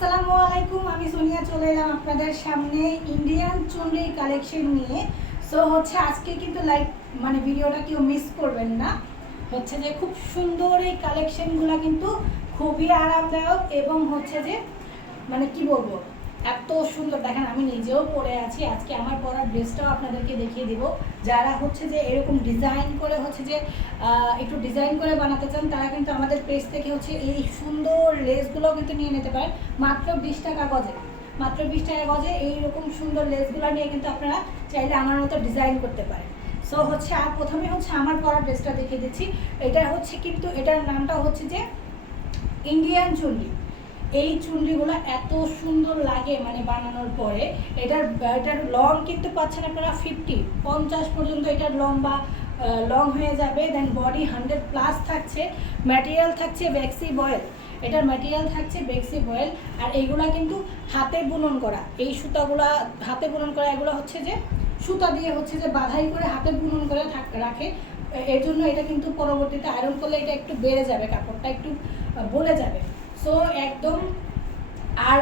আসসালামু আলাইকুম, আমি সোনিয়া চলে এলাম আপনাদের সামনে ইন্ডিয়ান চুনরি কালেকশন নিয়ে। সো হচ্ছে আজকে কিন্তু ভিডিওটা কেউ মিস করবেন না। হচ্ছে যে খুব সুন্দর এই কালেকশনগুলো কিন্তু খুবই আরামদায়ক এবং হচ্ছে যে কি বলবো, এত সুন্দর। দেখেন আমি নিজেও পরে আছি, আজকে আমার পরার ড্রেসটাও আপনাদেরকে দেখিয়ে দিব। যারা হচ্ছে যে এরকম ডিজাইন করে হচ্ছে যে একটু ডিজাইন করে বানাতে চান, তারা কিন্তু আমাদের পেজ থেকে হচ্ছে এই সুন্দর লেসগুলো কিন্তু নিয়ে নিতে পারেন মাত্র 20 টাকা গজে। মাত্র 20 টাকা গজে এইরকম সুন্দর লেসগুলো নিয়ে কিন্তু আপনারা চাইলে আমার মতো ডিজাইন করতে পারেন। সো হচ্ছে আর প্রথমে হচ্ছে আমার পরার ড্রেসটা দেখিয়ে দিচ্ছি। এটা হচ্ছে কিন্তু এটার নামটা হচ্ছে যে ইন্ডিয়ান চুনরি। এই চুনরিগুলো এত সুন্দর লাগে বানানোর পরে। এটার লং কিন্তু পাচ্ছেন আপনারা 50 পর্যন্ত এটার লম্বা লং হয়ে যাবে। দেন বডি 100+ থাকছে। ম্যাটেরিয়াল থাকছে বেক্সি বয়েল। এটার ম্যাটেরিয়াল থাকছে বেক্সি বয়েল। আর এইগুলা কিন্তু হাতে বুনন করা। এই সুতাগুলা হাতে বুনন করা, এগুলো হচ্ছে যে সুতা দিয়ে হচ্ছে যে বাঁধাই করে হাতে বুনন করে রাখে। এর জন্য এটা কিন্তু পরবর্তীতে আয়রন করলে এটা একটু বেড়ে যাবে, কাপড়টা একটু বলে যাবে। সো একদম। আর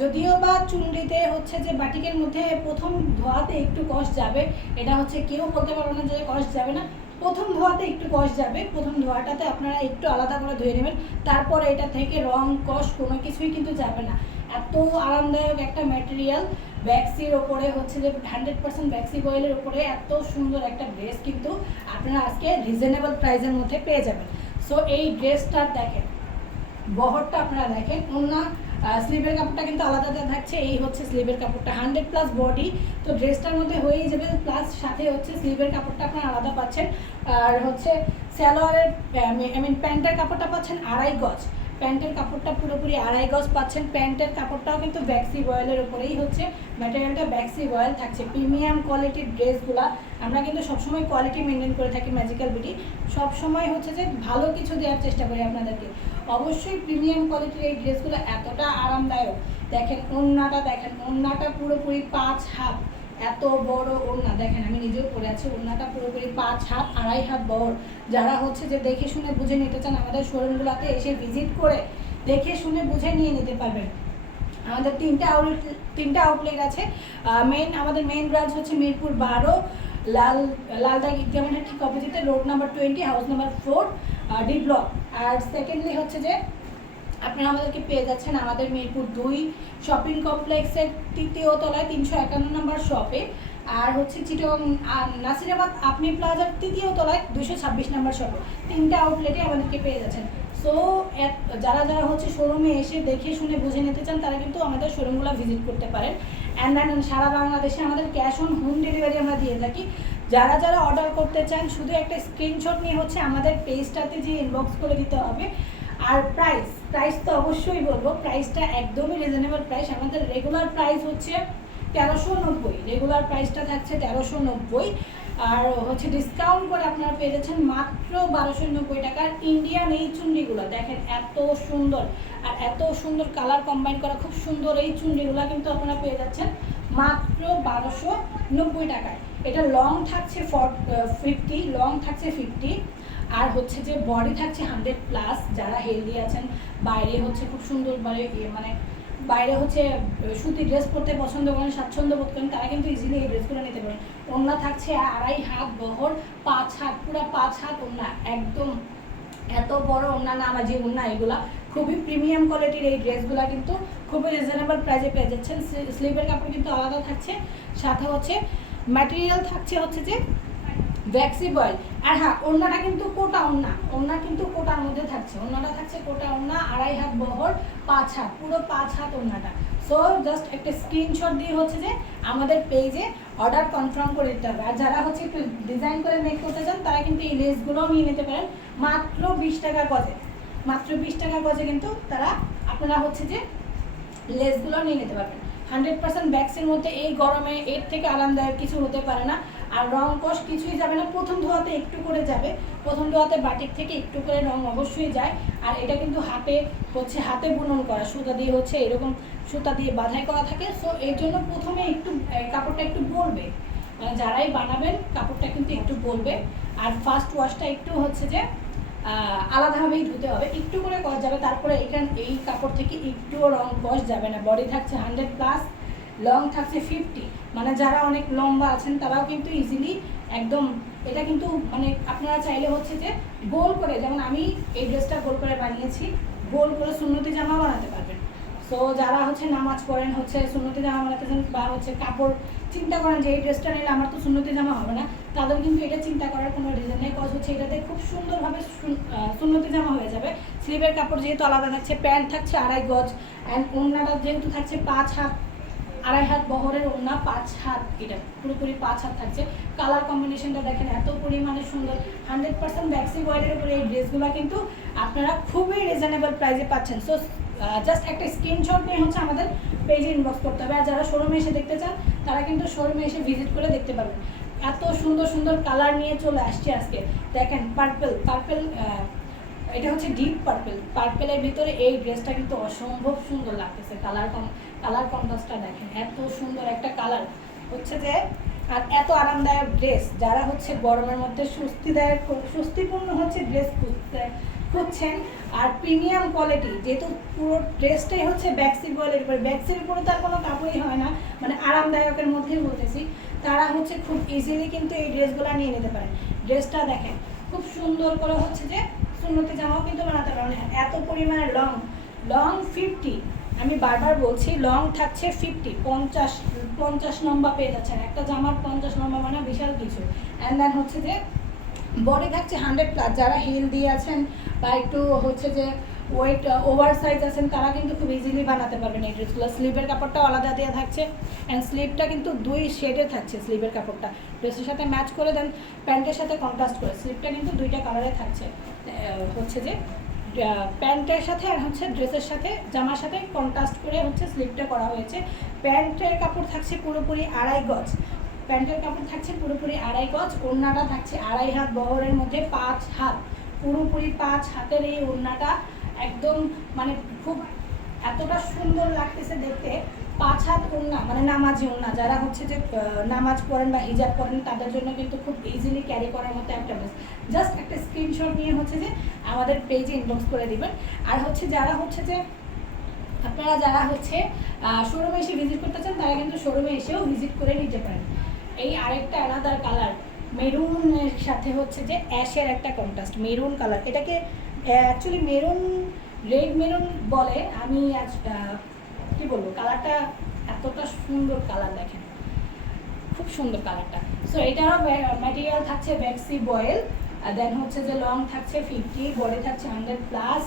যদিও বা চুনরিতে হচ্ছে যে বাটিকের মধ্যে প্রথম ধোয়াতে একটু কষ যাবে, এটা হচ্ছে কেউ বলতে পারবে না যে কষ যাবে না। প্রথম ধোয়াতে একটু কষ যাবে, প্রথম ধোয়াটাতে আপনারা একটু আলাদা করে ধুয়ে নেবেন। তারপরে এটা থেকে রং কষ কোনো কিছুই কিন্তু যাবে না। এত আরামদায়ক একটা ম্যাটেরিয়াল, ব্যাক্সির ওপরে হচ্ছে যে 100% ব্যাক্সি বয়েলের ওপরে এত সুন্দর একটা ড্রেস কিন্তু আপনারা আজকে রিজনেবল প্রাইসের মধ্যে পেয়ে যাবেন। সো এই ড্রেসটার দেখেন বহরটা, আপনারা দেখেন ওনা স্লিভের কাপড়টা কিন্তু আলাদা থাকছে। এই হচ্ছে স্লিভের কাপড়টা 100+ বডি, তো ড্রেসটার মধ্যে হয়েই যাবে। প্লাস সাথে হচ্ছে স্লিভের কাপড়টা আপনারা আলাদা পাচ্ছেন। আর হচ্ছে সালোয়ারের প্যান্টের কাপড়টা পাচ্ছেন 2.5 গজ। প্যান্টের কাপড়টা পুরোপুরি 2.5 গজ পাচ্ছেন। প্যান্টের কাপড়টাও কিন্তু ব্যাক্সি বয়েলের উপরেই হচ্ছে ম্যাটেরিয়ালটা ব্যাক্সি বয়েল থাকছে। প্রিমিয়াম কোয়ালিটির ড্রেসগুলো আমরা কিন্তু সবসময় কোয়ালিটি মেনটেন করে থাকি ম্যাজিক্যাল বিউটি। সবসময় হচ্ছে যে ভালো কিছু দেওয়ার চেষ্টা করি আপনাদেরকে। অবশ্যই প্রিমিয়াম কোয়ালিটির এই ড্রেসগুলো এতটা আরামদায়ক। দেখেন ওড়নাটা, দেখেন ওড়নাটা পুরোপুরি 5 হাত, এত বড় ওড়না। দেখেন আমি নিজেও পরে আছি, ওড়নাটা পুরোপুরি 5 হাত, 2.5 হাত বড়। যারা হচ্ছে যে দেখে শুনে বুঝে নিতে চান, আমাদের শোরুমগুলোতে এসে ভিজিট করে দেখে শুনে বুঝে নিয়ে নিতে পারবেন। আমাদের তিনটা আউটলেট আছে। আমাদের মেইন ব্রাঞ্চ হচ্ছে মিরপুর 12, লালদাগ ঈদগামের ঠিক অপোজিটে, road number 20, house number 4, D block. আর সেকেন্ডলি হচ্ছে যে আপনারা আমাদেরকে পেয়ে যাচ্ছেন আমাদের মিরপুর 2 শপিং কমপ্লেক্সের 3য় তলায় 351 নম্বর শপে। আর হচ্ছে চিটং নাসিরাবাদ আপনি প্লাজার 3য় তলায় 226 নম্বর শপে। তিনটা আউটলেটে আমাদেরকে পেয়ে যাচ্ছেন। সো যারা যারা হচ্ছে শোরুমে এসে দেখে শুনে বুঝে নিতে চান, তারা কিন্তু আমাদের শোরুমগুলো ভিজিট করতে পারেন। অ্যান্ড দেন সারা বাংলাদেশে আমাদের ক্যাশ অন হোম ডেলিভারি আমরা দিয়ে থাকি। যারা যারা অর্ডার করতে চান, শুধু একটা স্ক্রিনশট নিয়ে হচ্ছে আমাদের পেজটাতে যে ইনবক্স করে দিতে হবে। আর প্রাইস তো অবশ্যই বলবো, প্রাইসটা একদমই রিজনেবল প্রাইস। আমাদের রেগুলার প্রাইস হচ্ছে 1390, রেগুলার প্রাইসটা থাকছে 1390। আর হচ্ছে ডিসকাউন্ট করে আপনারা পেয়ে যাচ্ছেন মাত্র 1290 টাকার ইন্ডিয়ান এই চুনরিগুলো। দেখেন এত সুন্দর, আর এত সুন্দর কালার কম্বাইন করা খুব সুন্দর এই চুনরিগুলো কিন্তু আপনারা পেয়ে যাচ্ছেন মাত্র 1290 টাকায়। এটা লং থাকছে 50, লং থাকছে 50। আর হচ্ছে যে বডি থাকছে 100+। যারা হেলদি আছেন, বাইরে হচ্ছে খুব সুন্দর বাইরে হচ্ছে সুতি ড্রেস পরতে পছন্দ করেন, স্বাচ্ছন্দ্য বোধ করেন, তারা কিন্তু ইজিলি এই ড্রেসগুলো নিতে পারেন। ওড়না থাকছে 2.5 হাত বহর, 5 হাত, পুরো 5 হাত ওড়না। একদম এত বড় ওড়না না আমার যে ওড়না, এগুলা খুবই প্রিমিয়াম কোয়ালিটির এই ড্রেসগুলো কিন্তু খুবই রিজনেবল প্রাইসে পেয়ে যাচ্ছেন। স্লিভের কাপড় কিন্তু আলাদা থাকছে, সাথে হচ্ছে ম্যাটেরিয়াল থাকছে হচ্ছে যে ব্যাক্সি বয়েল। আর হ্যাঁ, ওড়নাটা কিন্তু কোটা ওড়না কিন্তু কোটার মধ্যে থাকছে। ওড়নাটা থাকছে কোটা ওড়না, 2.5 হাত বহর, 5 হাত, পুরো 5 হাত ওড়নাটা। সো জাস্ট একটা স্ক্রিনশট দিয়ে হচ্ছে যে আমাদের পেজে অর্ডার কনফার্ম করে দিতে হবে। আর যারা হচ্ছে একটু ডিজাইন করে মেক করতে চান, তারা কিন্তু এই লেসগুলোও নিয়ে নিতে পারেন মাত্র 20 টাকা গজে। মাত্র 20 টাকা গজে কিন্তু আপনারা হচ্ছে যে লেসগুলো নিয়ে নিতে পারবেন। 100% ব্যাক্সের মধ্যে এই গরমে এর থেকে আরামদায়ক কিছু হতে পারে না। আর রং কষ কিছুই যাবে না, প্রথম ধোয়াতে একটু করে যাবে। প্রথম ধোয়াতে বাটিক থেকে একটু করে রং অবশ্যই যায়। আর এটা কিন্তু হাতে বুনন করা, সুতা দিয়ে হচ্ছে এরকম সুতা দিয়ে বাঁধাই করা থাকে। সো এর জন্য প্রথমে একটু কাপড়টা একটু বলবে, যারাই বানাবেন কাপড়টা কিন্তু একটু বলবে। আর ফার্স্ট ওয়াশটা একটু হচ্ছে যে আলাদাভাবেই ধুতে হবে, একটু করে কষ যাবে। তারপরে এই কাপড় থেকে একটুও রং কষ যাবে না। বডি থাকছে 100+, লং থাকছে 50, মানে যারা অনেক লম্বা আছেন তারাও কিন্তু ইজিলি একদম এটা কিন্তু মানে আপনারা চাইলে হচ্ছে যে গোল করে, যেমন আমি এই ড্রেসটা গোল করে বানিয়েছি, গোল করে সুন্নতি জামা বানাতে পারবেন। সো যারা হচ্ছে নামাজ পড়েন, হচ্ছে সুন্নতি জামা বানাতেছেন, বা হচ্ছে কাপড় চিন্তা করেন যে এই ড্রেসটা নিলে আমার তো সুন্নতি জামা হবে না, তাদের কিন্তু এটা চিন্তা করার কোনো রিজন নেই। কজ হচ্ছে এটাতে খুব সুন্দরভাবে সুন্নতি জামা হয়ে যাবে। স্লিভের কাপড় যেহেতু আলাদা থাকছে, প্যান্ট থাকছে 2.5 গজ, অ্যান্ড ওড়নাটা যেহেতু থাকছে 5 হাত, 2.5 হাত বহরের ওড়না, 5 হাত, এটা পুরোপুরি 5 হাত থাকছে। কালার কম্বিনেশনটা দেখেন এত পরিমাণে সুন্দর। 100% ব্যাক্সি বয়েলের উপরে এই ড্রেসগুলো কিন্তু আপনারা খুবই রিজনেবল প্রাইসে পাচ্ছেন। সো জাস্ট একটা স্ক্রিনশট নিয়ে হচ্ছে আমাদের পেজে ইনবক্স করতে হবে। আর যারা শোরুমে এসে দেখতে চান তারা কিন্তু শোরুমে এসে ভিজিট করে দেখতে পারবেন। এত সুন্দর সুন্দর কালার নিয়ে চলে আসছে আজকে। দেখেন পার্পেল, এটা হচ্ছে ডিপ পার্পেলের ভিতরে এই ড্রেসটা কিন্তু অসম্ভব সুন্দর লাগতেছে। কালার কন্ট্রাস্টটা দেখেন, এত সুন্দর একটা কালার হচ্ছে যে, আর এত আরামদায়ক ড্রেস। যারা হচ্ছে গরমের মধ্যে স্বস্তিপূর্ণ হচ্ছে ড্রেস খুঁজছেন, আর প্রিমিয়াম কোয়ালিটি, যেহেতু পুরো ড্রেসটাই হচ্ছে ব্যাক্সি বয়েলের উপরে, ব্যাক্সির উপরে তার কোনো কাপড়ই হয় না, মানে আরামদায়কের মধ্যেই বলতেছি, তারা হচ্ছে খুব ইজিলি কিন্তু এই ড্রেসগুলো নিয়ে নিতে পারেন। ড্রেসটা দেখেন খুব সুন্দর করে হচ্ছে যে সুন্নতি জামাও কিন্তু বানাতে পারবেন। এত পরিমাণে লং 50, আমি বারবার বলছি লং থাকছে 50 লম্বা পেয়ে যাচ্ছেন। একটা জামার 50 লম্বা মানে বিশাল কিছু। অ্যান্ড দেন হচ্ছে যে বডি থাকছে 100+, যারা হিল দিয়ে আছেন বা একটু হচ্ছে যে ওয়েট ওভার সাইজ আছেন তারা কিন্তু খুব ইজিলি বানাতে পারবেন এই ড্রেসগুলো। স্লিভের কাপড়টাও আলাদা দেওয়া থাকছে, অ্যান্ড স্লিভটা কিন্তু 2 শেডে থাকছে। স্লিভের কাপড়টা ড্রেসের সাথে ম্যাচ করে দেন, প্যান্টের সাথে কন্ট্রাস্ট করে। স্লিভটা কিন্তু 2টা কালারে থাকছে, হচ্ছে যে প্যান্টের সাথে আর হচ্ছে ড্রেসের সাথে, জামার সাথে কন্ট্রাস্ট করে হচ্ছে স্লিভটা করা হয়েছে। প্যান্টের কাপড় থাকছে পুরোপুরি 2.5 গজ, প্যান্টের কাপড় থাকছে পুরোপুরি 2.5 গজ। ওড়নাটা থাকছে 2.5 হাত বহরের মধ্যে 5 হাত, পুরোপুরি 5 হাতের এই ওড়নাটা একদম মানে খুব এতটা সুন্দর লাগতেছে দেখতে। 5 হাত ওড়না, মানে নামাজি ওড়না, যারা হচ্ছে যে নামাজ পড়েন বা হিজাব পড়েন তাদের জন্য কিন্তু খুব ইজিলি ক্যারি করার মতো একটা ড্রেস। জাস্ট একটা স্ক্রিনশট নিয়ে হচ্ছে যে আমাদের পেজে ইনবক্স করে দিবেন। আর হচ্ছে যারা হচ্ছে যে আপনারা যারা হচ্ছে শোরুমে এসে ভিজিট করতে চান তারা কিন্তু শোরুমে এসেও ভিজিট করে নিতে পারেন। এই আরেকটা আলাদার কালার, মেরুনের সাথে হচ্ছে যে অ্যাশের একটা কন্ট্রাস্ট, মেরুন কালার, এটাকে অ্যাকচুয়ালি রেড মেরুন বলে। আমি আজ কী বলবো, কালারটা এতটা সুন্দর কালার, দেখেন খুব সুন্দর কালারটা। সো এটারও ম্যাটেরিয়াল থাকছে ব্যাক্সি বয়েল, দেন হচ্ছে যে লং থাকছে 50, বডি থাকছে 100+,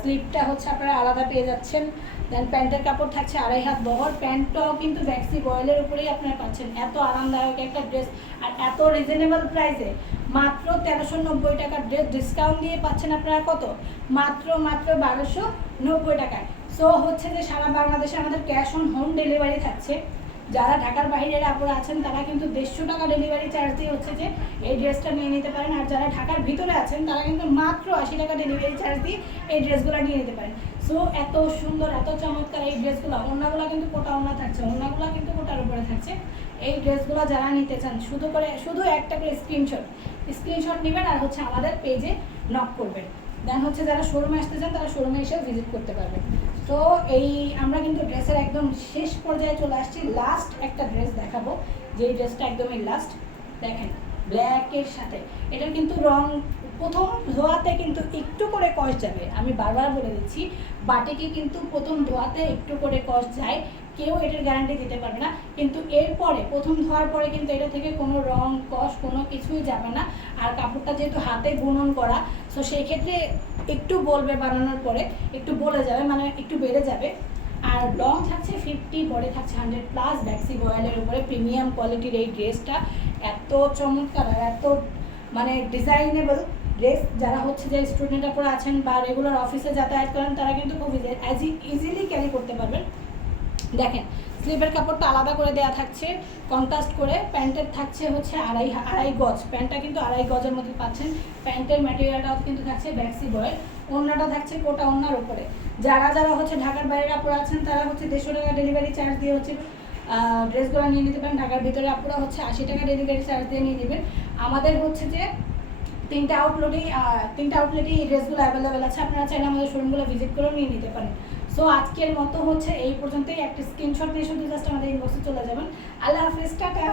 স্লিপটা হচ্ছে আপনারা আলাদা পেয়ে যাচ্ছেন। দেন প্যান্টের কাপড় থাকছে 2.5 হাত বহর, প্যান্টটাও কিন্তু ব্যাক্সি বয়েলের উপরেই আপনারা পাচ্ছেন। এত আরামদায়ক একটা ড্রেস আর এত রিজনেবল প্রাইসে, মাত্র 1390 টাকার ড্রেস ডিসকাউন্ট দিয়ে পাচ্ছেন আপনারা কত, মাত্র 1290 টাকায়। সো হচ্ছে যে সারা বাংলাদেশে আমাদের ক্যাশ অন হোম ডেলিভারি থাকছে। যারা ঢাকার বাইরের আপুরা আছেন তারা কিন্তু 150 টাকা ডেলিভারি চার্জ দিয়ে হচ্ছে যে এই ড্রেসটা নিয়ে নিতে পারেন। আর যারা ঢাকার ভিতরে আছেন তারা কিন্তু মাত্র 80 টাকা ডেলিভারি চার্জ দিয়ে এই ড্রেসগুলো নিয়ে নিতে পারেন। সো এত সুন্দর এত চমৎকার এই ড্রেসগুলো, ওড়নাগুলো কিন্তু কোটা ওড়না থাকছে, ওড়নাগুলো কিন্তু কোটার উপরে থাকছে। এই ড্রেসগুলো যারা নিতে চান শুধু একটা করে স্ক্রিনশট নেবেন আর হচ্ছে আমাদের পেজে নক করবেন। দেন হচ্ছে যারা শোরুমে আসতে চান তারা শোরুমে এসেও ভিজিট করতে পারবেন। তো এই আমরা কিন্তু ড্রেসের একদম শেষ পর্যায়ে চলে আসছি। লাস্ট একটা ড্রেস দেখাবো, যেই ড্রেসটা একদমই লাস্ট। দেখেন ব্ল্যাকের সাথে এটার কিন্তু রং প্রথম ধোয়াতে কিন্তু একটু করে কষ যাবে, আমি বারবার বলে দিচ্ছি, বাটিকে কিন্তু প্রথম ধোয়াতে একটু করে কষ যায়, কেউ এটার গ্যারান্টি দিতে পারবে না। কিন্তু এরপরে প্রথম ধোয়ার পরে কিন্তু এটা থেকে কোনো রং কষ কোনো কিছুই যাবে না। আর কাপড়টা যেহেতু হাতে বুনন করা, সো সেই ক্ষেত্রে একটু বলবে বানানোর পরে একটু বলে যাবে, মানে একটু বেড়ে যাবে। আর লং থাকছে 50, বডি থাকছে 100+, ব্যাক্সি বয়েলের উপরে প্রিমিয়াম কোয়ালিটির এই ড্রেসটা এত চমৎকার আর এত মানে ডিজাইনেবল ড্রেস। যারা হচ্ছে যে স্টুডেন্ট আপনারা আছেন বা রেগুলার অফিসে যাতায়াত করেন তারা কিন্তু খুব ইজিলি ক্যারি করতে পারবেন। দেখেন স্লিভের কাপড়টা আলাদা করে দেওয়া থাকছে কন্ট্রাস্ট করে। প্যান্টের থাকছে হচ্ছে 2.5 গজ, প্যান্টটা কিন্তু 2.5 গজের মধ্যে পাচ্ছেন। প্যান্টের ম্যাটেরিয়ালটাও কিন্তু থাকছে ব্যাক্সি বয়েল, ওড়নাটা থাকছে কোটা ওড়নার উপরে। যারা হচ্ছে ঢাকার বাইরের আপুরা আছেন তারা হচ্ছে 150 টাকা ডেলিভারি চার্জ দিয়ে হচ্ছে ড্রেসগুলো নিয়ে নিতে পারেন। ঢাকার ভিতরে আপুরা হচ্ছে 80 টাকা ডেলিভারি চার্জ দিয়ে নিয়ে নেবেন। আমাদের হচ্ছে যে তিনটা আউটলেটেই এই ড্রেসগুলো অ্যাভেলেবেল আছে, আপনারা চাইলে আমাদের শোরুমগুলো ভিজিট করেও নিয়ে নিতে পারেন। সো আজকের মতো হচ্ছে এই পর্যন্তই, একটা স্ক্রিনশট নিয়ে শুধু জাস্ট আমাদের ইনবক্সে চলে যাবেন। আল্লাহ হাফিজ, টাটা।